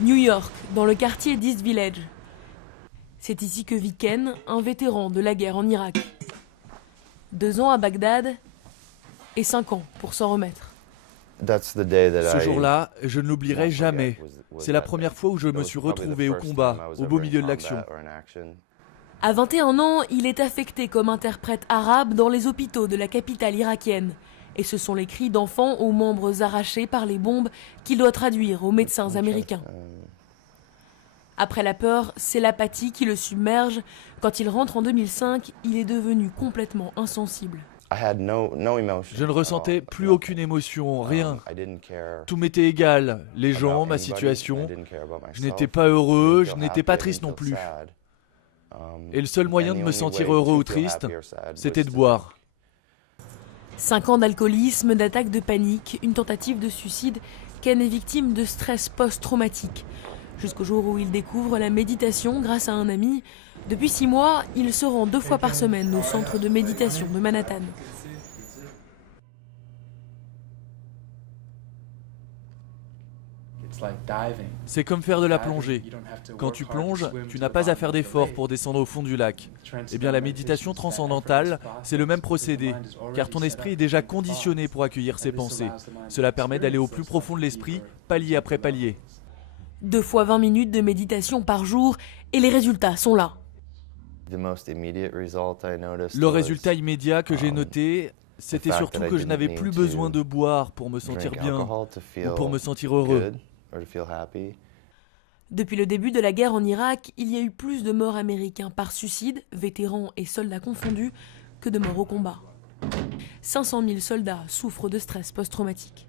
New York, dans le quartier d'East Village. C'est ici que vit Ken, un vétéran de la guerre en Irak. 2 ans à Bagdad et 5 ans pour s'en remettre. Ce jour-là, je ne l'oublierai jamais. C'est la première fois où je me suis retrouvé au combat, au beau milieu de l'action. À 21 ans, il est affecté comme interprète arabe dans les hôpitaux de la capitale irakienne. Et ce sont les cris d'enfants aux membres arrachés par les bombes qu'il doit traduire aux médecins américains. Après la peur, c'est l'apathie qui le submerge. Quand il rentre en 2005, il est devenu complètement insensible. Je ne ressentais plus aucune émotion, rien. Tout m'était égal, les gens, ma situation. Je n'étais pas heureux, je n'étais pas triste non plus. Et le seul moyen de me sentir heureux ou triste, c'était de boire. 5 ans d'alcoolisme, d'attaques de panique, une tentative de suicide, Ken est victime de stress post-traumatique. Jusqu'au jour où il découvre la méditation grâce à un ami. Depuis 6 mois, il se rend 2 fois par semaine au centre de méditation de Manhattan. C'est comme faire de la plongée. Quand tu plonges, tu n'as pas à faire d'efforts pour descendre au fond du lac. Eh bien, la méditation transcendantale, c'est le même procédé, car ton esprit est déjà conditionné pour accueillir ses pensées. Cela permet d'aller au plus profond de l'esprit, palier après palier. 2 fois 20 minutes de méditation par jour et les résultats sont là. Le résultat immédiat que j'ai noté, c'était surtout que je n'avais plus besoin de boire pour me sentir bien ou pour me sentir heureux. Depuis le début de la guerre en Irak, il y a eu plus de morts américains par suicide, vétérans et soldats confondus, que de morts au combat. 500 000 soldats souffrent de stress post-traumatique.